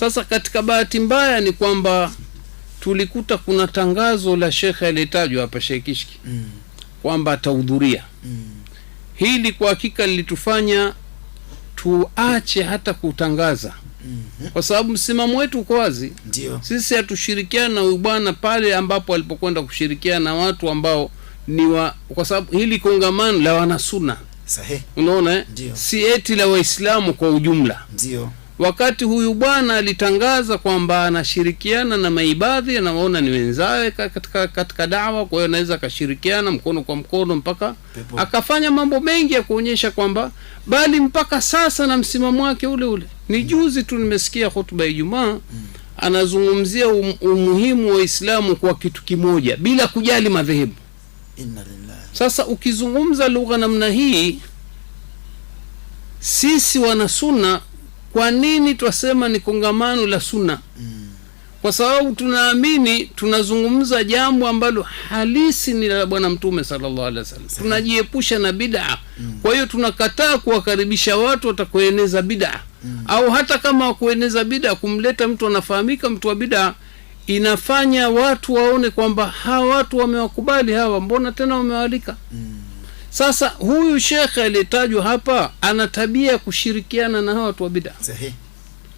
Sasa katika bahati mbaya ni kwamba tulikuta kuna tangazo la shekhe aliyetajwa hapa Sheikh Kishki kwamba atahudhuria. Hili kwa hakika lilitufanya tuache hata kutangaza. Kwa sababu msimamo wetu uko wazi. Sisi hatushirikiana na huyu bwana pale ambapo alipokwenda kushirikiana na watu ambao ni kwa sababu hili kongamano la wanasuna. Sahihi. Unaona si eti la Waislamu kwa ujumla. Ndio. Wakati huyu bwana alitangaza kwamba anashirikiana na maibadhi, anaona ni wenzawe katika da'wa, kwa hiyo anaweza akashirikiana mkono kwa mkono mpaka akafanya mambo mengi ya kuonyesha kwamba bali mpaka sasa na msimamo wake ule ule. Ni juzi tu nimesikia hotuba ya Ijumaa anazungumzia umuhimu wa Uislamu kwa kitu kimoja bila kujali madhehebu. Inna lillahi. Sasa ukizungumza lugha namna hii, sisi wana sunna, kwa nini twasema ni kongamano la sunna? Kwa sababu tunaamini tunazungumza jambo ambalo halisi ni la Bwana Mtume sallallahu alaihi wasallam. Tunajiepusha na bid'a. Kwa hiyo tunakataa kuwakaribisha watu watakoeneza bid'a. Au hata kama kueneza bid'a, kumleta mtu anafahamika mtu wa bid'a, inafanya watu waone kwamba hawa watu wamewakubali hawa, mbona tena wamewalika? Sasa huyu shekhe aliyetajwa hapa ana tabia ya kushirikiana na hawa watu wa bid'a. Sahihi.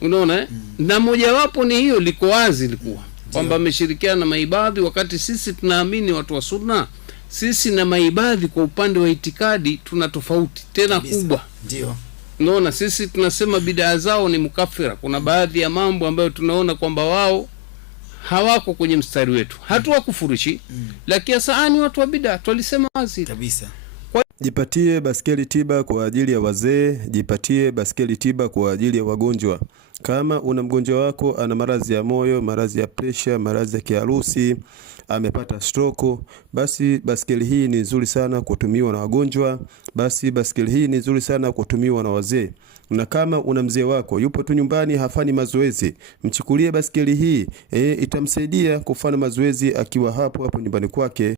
Unaona na mojawapo ni hiyo, liko wazi likuwa kwamba ameshirikiana na maibadhi, wakati sisi tunaamini watu wa sunna, sisi na maibadhi kwa upande wa itikadi tuna tofauti tena kubwa. Ndio. Unaona sisi tunasema bid'a zao ni mukafira. Kuna baadhi ya mambo ambayo tunaona kwamba wao hawako kwenye mstari wetu. Hatuwakufurishi, lakini saani watu wa bid'a tulisema wazi kabisa. Jipatie baskeli tiba kwa ajili ya wazee, jipatie baskeli tiba kwa ajili ya wagonjwa. Kama una mgonjwa wako ana maradhi ya moyo, maradhi ya pressure, maradhi ya kiharusi, amepata stroke, basi baskeli hii ni nzuri sana kutumiwa na wagonjwa, basi baskeli hii ni nzuri sana kutumiwa na wazee. Na kama una mzee wako yupo tu nyumbani hafanyi mazoezi, mchukulie baskeli hii, itamsaidia kufanya mazoezi akiwa hapo nyumbani kwake.